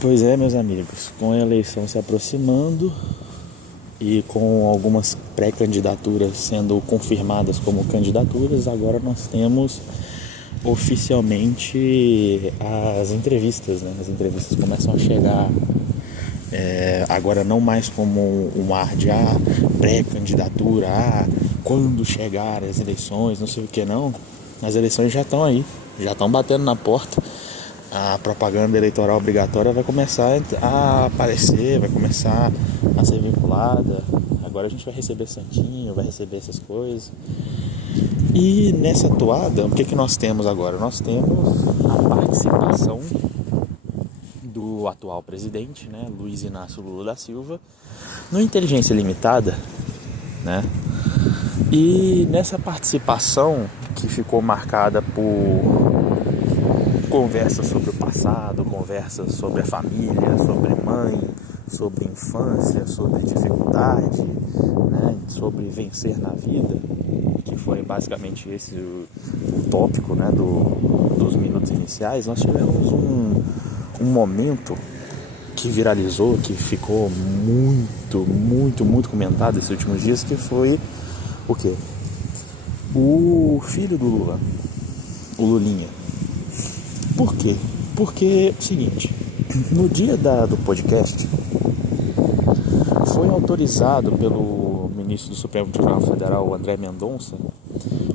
Pois é, meus amigos, com a eleição se aproximando e com algumas pré-candidaturas sendo confirmadas como candidaturas, agora nós temos oficialmente as entrevistas, né? As entrevistas começam a chegar, agora não mais como um ar de pré-candidatura, quando chegar as eleições, não sei o que não. As eleições já estão aí, já estão batendo na porta. A propaganda eleitoral obrigatória vai começar a aparecer, vai começar a ser vinculada. Agora a gente vai receber santinho, vai receber essas coisas. E nessa toada, o que nós temos agora? Nós temos a participação do atual presidente, né, Luiz Inácio Lula da Silva, no Inteligência Limitada, né? E nessa participação que ficou marcada por conversa sobre o passado, conversa sobre a família, sobre mãe, sobre infância, sobre dificuldade, né, sobre vencer na vida, que foi basicamente esse o tópico, né, dos minutos iniciais. Nós tivemos um momento que viralizou, que ficou muito comentado esses últimos dias, que foi o quê? O filho do Lula, o Lulinha. Por quê? Porque, seguinte, no dia do podcast, foi autorizado pelo ministro do Supremo Tribunal Federal, André Mendonça,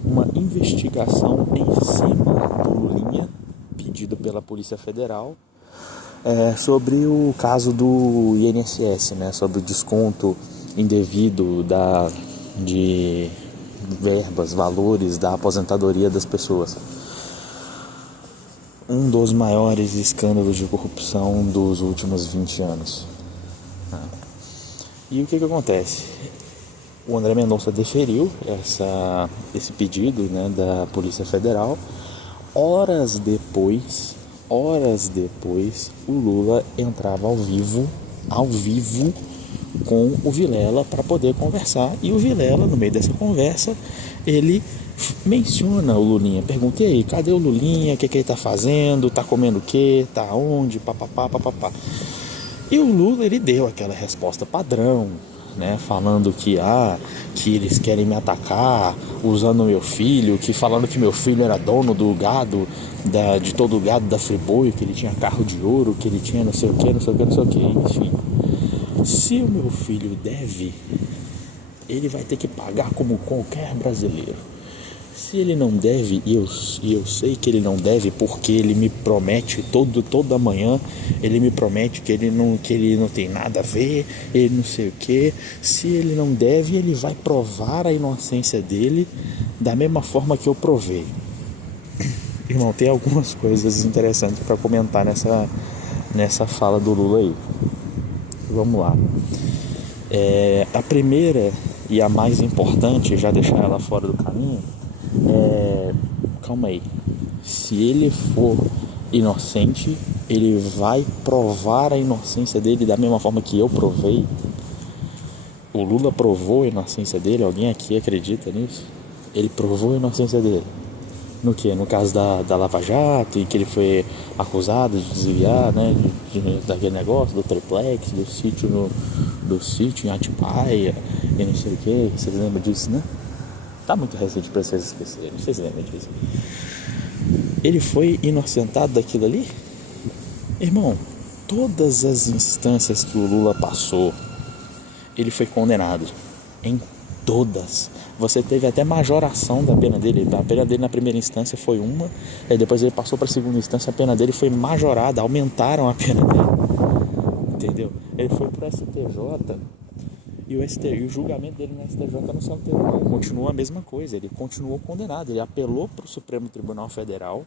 uma investigação em cima do Lulinha, pedido pela Polícia Federal, sobre o caso do INSS, né, sobre o desconto indevido de verbas, valores da aposentadoria das pessoas. Um dos maiores escândalos de corrupção dos últimos 20 anos. E o que acontece? O André Mendonça deferiu esse pedido, né, da Polícia Federal. Horas depois, o Lula entrava ao vivo com o Vilela para poder conversar. E o Vilela, no meio dessa conversa, ele menciona o Lulinha, pergunta: e aí, cadê o Lulinha, o que ele tá fazendo, tá comendo o que, tá onde, papapá. E o Lula, ele deu aquela resposta padrão, né, falando que eles querem me atacar, usando meu filho, falando que meu filho era dono do gado, de todo o gado da Friboi, que ele tinha carro de ouro, que ele tinha não sei o que, enfim. Se o meu filho deve, ele vai ter que pagar como qualquer brasileiro. Se ele não deve, e eu sei que ele não deve, porque ele me promete toda manhã, ele me promete que ele não tem nada a ver, ele não sei o que. Se ele não deve, ele vai provar a inocência dele da mesma forma que eu provei. Irmão, tem algumas coisas interessantes para comentar nessa fala do Lula aí. Vamos lá. A primeira e a mais importante, já deixar ela fora do caminho, calma aí, se ele for inocente, ele vai provar a inocência dele da mesma forma que eu provei. O Lula provou a inocência dele. Alguém aqui acredita nisso? Ele provou a inocência dele no que? No caso da Lava Jato, em que ele foi acusado de desviar, né, daquele negócio do triplex, do sítio em Atibaia e não sei o que. Vocês lembram disso, né? Tá muito recente para vocês esquecerem, vocês lembram disso? Ele foi inocentado daquilo ali? Irmão, todas as instâncias que o Lula passou, ele foi condenado. Em todas. Você teve até majoração da pena dele. A pena dele na primeira instância foi uma, e depois ele passou para a segunda instância, a pena dele foi majorada, aumentaram a pena dele. Entendeu? Ele foi para o STJ. E o julgamento dele no STJ não se alterou, não. Continua a mesma coisa. Ele continuou condenado. Ele apelou para o Supremo Tribunal Federal,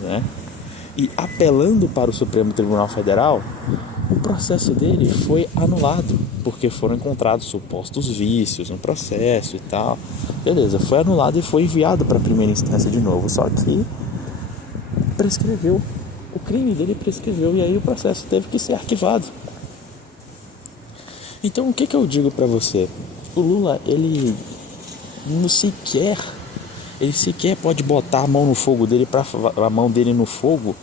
né? E apelando para o Supremo Tribunal Federal, o processo dele foi anulado, porque foram encontrados supostos vícios no processo e tal. Beleza, foi anulado e foi enviado para a primeira instância de novo. Só que prescreveu. O crime dele prescreveu e aí o processo teve que ser arquivado. Então o que eu digo pra você? O Lula, ele sequer pode botar a mão no fogo dele, a mão dele no fogo,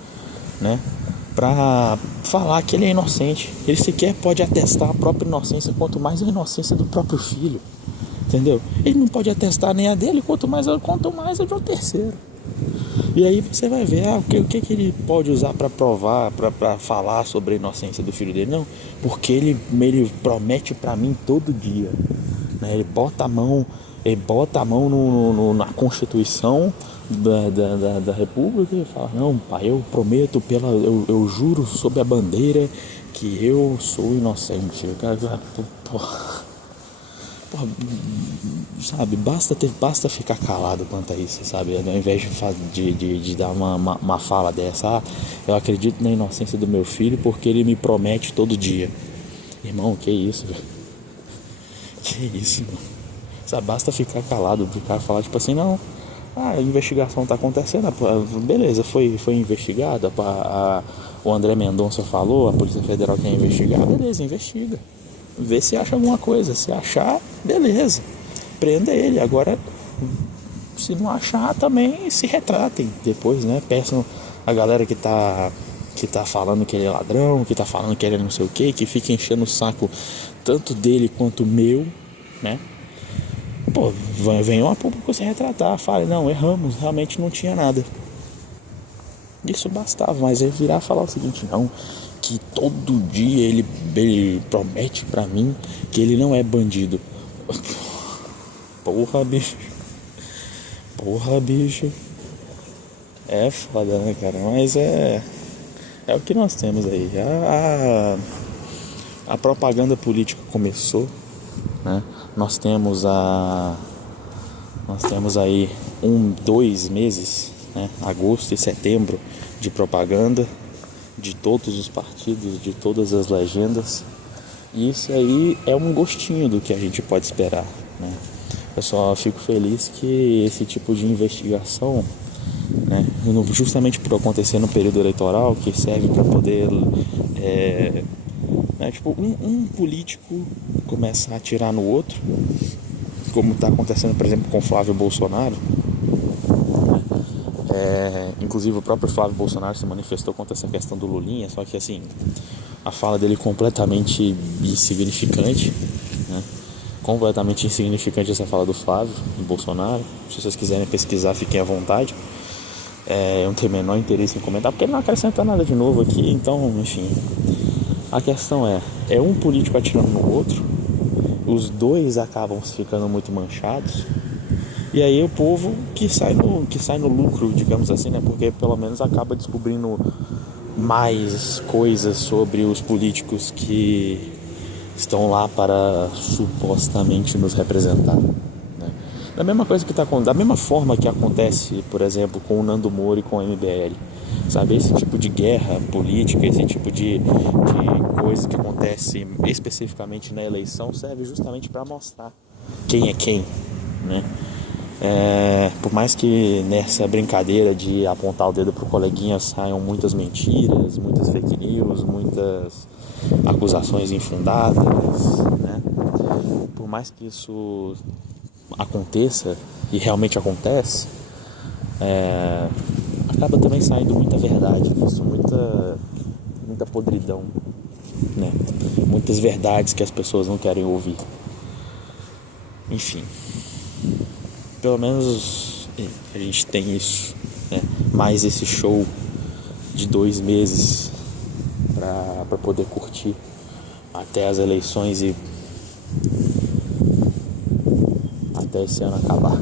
né, pra falar que ele é inocente. Ele sequer pode atestar a própria inocência, quanto mais a inocência do próprio filho. Entendeu? Ele não pode atestar nem a dele, quanto mais a de um terceiro. E aí você vai ver o que ele pode usar para provar, para falar sobre a inocência do filho dele. Não, porque ele promete para mim todo dia, né? Ele bota a mão na Constituição da República e fala: não, pai, eu prometo, eu juro sob a bandeira que eu sou inocente. Porra, sabe, basta ficar calado quanto a isso, sabe? Ao invés de dar uma fala dessa, eu acredito na inocência do meu filho porque ele me promete todo dia. Irmão, que isso, velho? Que isso, mano? Sabe, basta ficar calado, falar tipo assim: não, a investigação tá acontecendo, beleza, foi investigada, o André Mendonça falou, a Polícia Federal quer investigar, beleza, investiga. Vê se acha alguma coisa. Se achar, beleza, prenda ele. Agora, se não achar, também se retratem depois, né? Peçam a galera que tá falando que ele é ladrão, que tá falando que ele é não sei o que fica enchendo o saco tanto dele quanto meu, né? Pô, venham a público se retratar, fale: não, erramos, realmente não tinha nada. Isso bastava, mas ele virar e falar o seguinte: não, que todo dia ele promete pra mim que ele não é bandido. Porra, bicho. É foda, né, cara? Mas é o que nós temos aí. A propaganda política começou, né? Nós temos aí 2 meses, né? Agosto e setembro de propaganda de todos os partidos, de todas as legendas. E isso aí é um gostinho do que a gente pode esperar, né? Eu só fico feliz que esse tipo de investigação, né, justamente por acontecer no período eleitoral, que serve para poder né, tipo, um político começa a atirar no outro, como está acontecendo, por exemplo, com Flávio Bolsonaro. Inclusive o próprio Flávio Bolsonaro se manifestou contra essa questão do Lulinha, só que assim, a fala dele completamente insignificante, né? Completamente insignificante essa fala do Flávio Bolsonaro. Se vocês quiserem pesquisar, fiquem à vontade. Eu não tenho o menor interesse em comentar, porque ele não acrescenta nada de novo aqui. Então, enfim, a questão é um político atirando no outro, os dois acabam ficando muito manchados. E aí o povo que sai no lucro, digamos assim, né? Porque pelo menos acaba descobrindo mais coisas sobre os políticos que estão lá para supostamente nos representar, né? Da mesma forma que acontece, por exemplo, com o Nando Moura e com o MBL, sabe? Esse tipo de guerra política, esse tipo de coisa que acontece especificamente na eleição serve justamente para mostrar quem é quem, né? Por mais que nessa brincadeira de apontar o dedo pro coleguinha saiam muitas mentiras, muitas fake news, muitas acusações infundadas, né? Por mais que isso aconteça, e realmente acontece, acaba também saindo muita verdade disso, muita podridão, né? Muitas verdades que as pessoas não querem ouvir. Enfim, pelo menos a gente tem isso, né? Mais esse show de 2 meses para poder curtir até as eleições e até esse ano acabar.